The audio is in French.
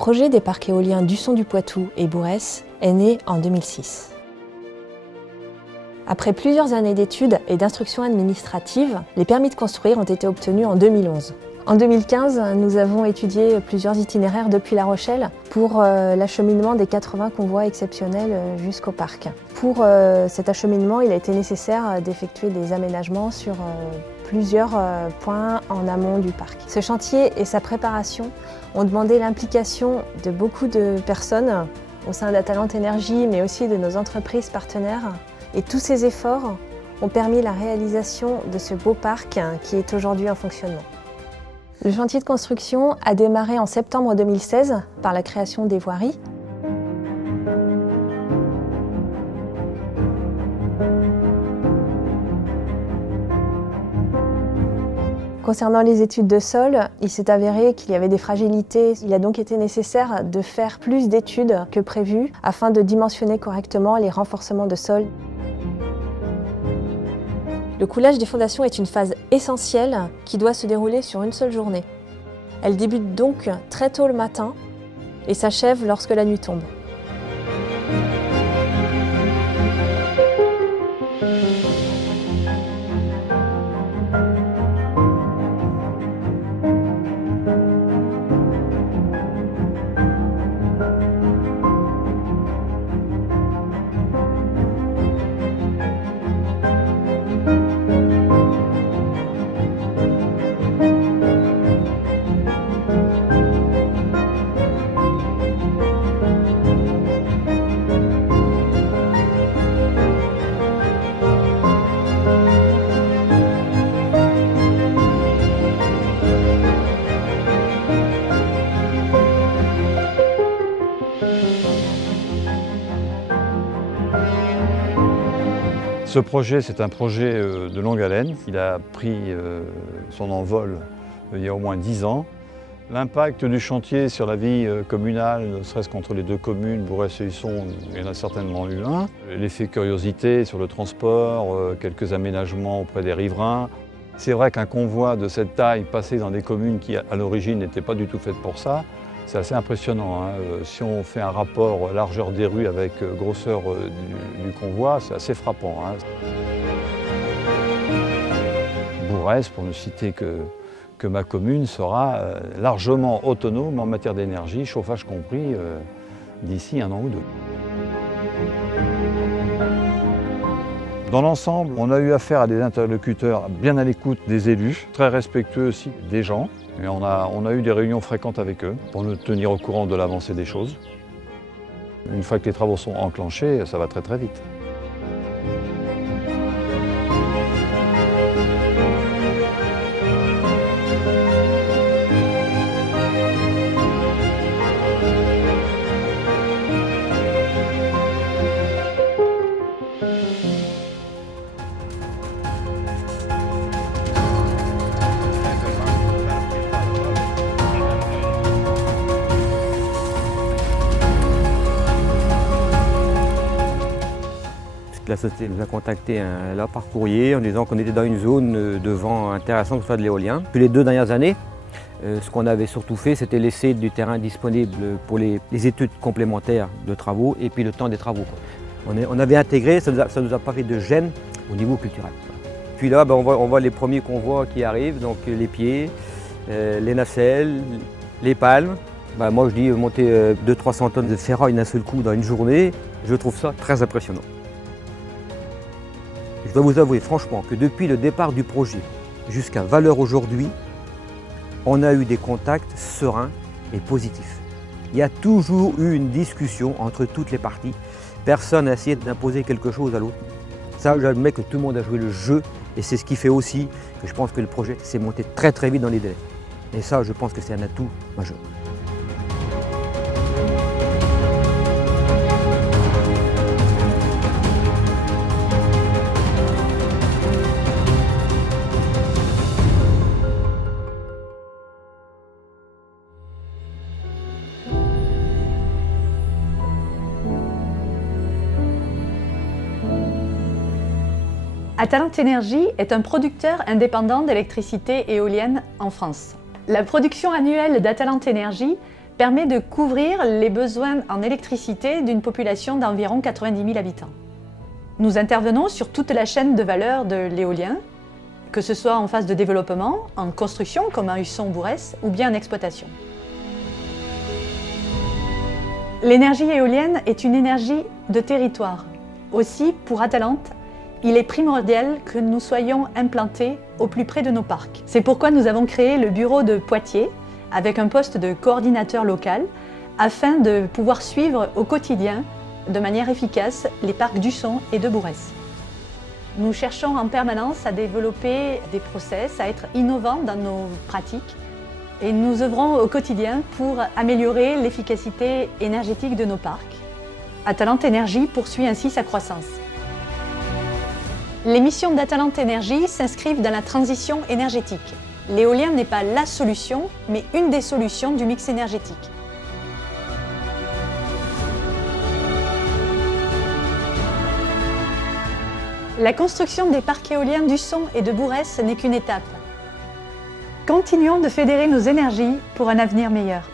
projet des parcs éoliens d'Usson-du-Poitou et Bourès est né en 2006. Après plusieurs années d'études et d'instructions administratives, les permis de construire ont été obtenus en 2011. En 2015, nous avons étudié plusieurs itinéraires depuis La Rochelle pour l'acheminement des 80 convois exceptionnels jusqu'au parc. Pour cet acheminement, il a été nécessaire d'effectuer des aménagements sur plusieurs points en amont du parc. Ce chantier et sa préparation ont demandé l'implication de beaucoup de personnes au sein d'Atalante Énergie, mais aussi de nos entreprises partenaires. Et tous ces efforts ont permis la réalisation de ce beau parc qui est aujourd'hui en fonctionnement. Le chantier de construction a démarré en septembre 2016 par la création des voiries. Concernant les études de sol, il s'est avéré qu'il y avait des fragilités. Il a donc été nécessaire de faire plus d'études que prévu afin de dimensionner correctement les renforcements de sol. Le coulage des fondations est une phase essentielle qui doit se dérouler sur une seule journée. Elle débute donc très tôt le matin et s'achève lorsque la nuit tombe. Ce projet, c'est un projet de longue haleine. Il a pris son envol il y a au moins 10 ans. L'impact du chantier sur la vie communale, ne serait-ce qu'entre les deux communes, Bourès et Usson, il y en a certainement eu un. L'effet curiosité sur le transport, quelques aménagements auprès des riverains. C'est vrai qu'un convoi de cette taille passé dans des communes qui, à l'origine, n'étaient pas du tout faites pour ça, c'est assez impressionnant, hein. Si on fait un rapport largeur des rues avec grosseur du convoi, c'est assez frappant, hein. Bourès, pour ne citer que ma commune, sera largement autonome en matière d'énergie, chauffage compris, d'ici 1 an ou 2. Dans l'ensemble, on a eu affaire à des interlocuteurs bien à l'écoute des élus, très respectueux aussi des gens. Et on a eu des réunions fréquentes avec eux pour nous tenir au courant de l'avancée des choses. Une fois que les travaux sont enclenchés, ça va très très vite. La société nous a contacté là par courrier en disant qu'on était dans une zone de vent intéressante pour faire de l'éolien. Puis les 2 dernières années, ce qu'on avait surtout fait, c'était laisser du terrain disponible pour les études complémentaires de travaux et puis le temps des travaux. On avait intégré, ça ne nous a pas fait de gêne au niveau culturel. Puis là, on voit les premiers convois qui arrivent, donc les pieds, les nacelles, les palmes. Moi je dis monter 200-300 tonnes de ferraille d'un seul coup dans une journée, je trouve ça très impressionnant. Je dois vous avouer franchement que depuis le départ du projet jusqu'à valeur aujourd'hui, on a eu des contacts sereins et positifs. Il y a toujours eu une discussion entre toutes les parties. Personne n'a essayé d'imposer quelque chose à l'autre. Ça, j'admets que tout le monde a joué le jeu et c'est ce qui fait aussi que je pense que le projet s'est monté très très vite dans les délais. Et ça, je pense que c'est un atout majeur. Atalante Énergie est un producteur indépendant d'électricité éolienne en France. La production annuelle d'Atalante Énergie permet de couvrir les besoins en électricité d'une population d'environ 90 000 habitants. Nous intervenons sur toute la chaîne de valeur de l'éolien, que ce soit en phase de développement, en construction comme à Husson-Bourrès ou bien en exploitation. L'énergie éolienne est une énergie de territoire. Aussi, pour Atalante, il est primordial que nous soyons implantés au plus près de nos parcs. C'est pourquoi nous avons créé le bureau de Poitiers avec un poste de coordinateur local afin de pouvoir suivre au quotidien de manière efficace les parcs d'Husson et de Bourrès. Nous cherchons en permanence à développer des process, à être innovants dans nos pratiques et nous œuvrons au quotidien pour améliorer l'efficacité énergétique de nos parcs. Atalante Énergie poursuit ainsi sa croissance. Les missions d'Atalante Énergie s'inscrivent dans la transition énergétique. L'éolien n'est pas la solution, mais une des solutions du mix énergétique. La construction des parcs éoliens d'Husson et de Bourrès n'est qu'une étape. Continuons de fédérer nos énergies pour un avenir meilleur.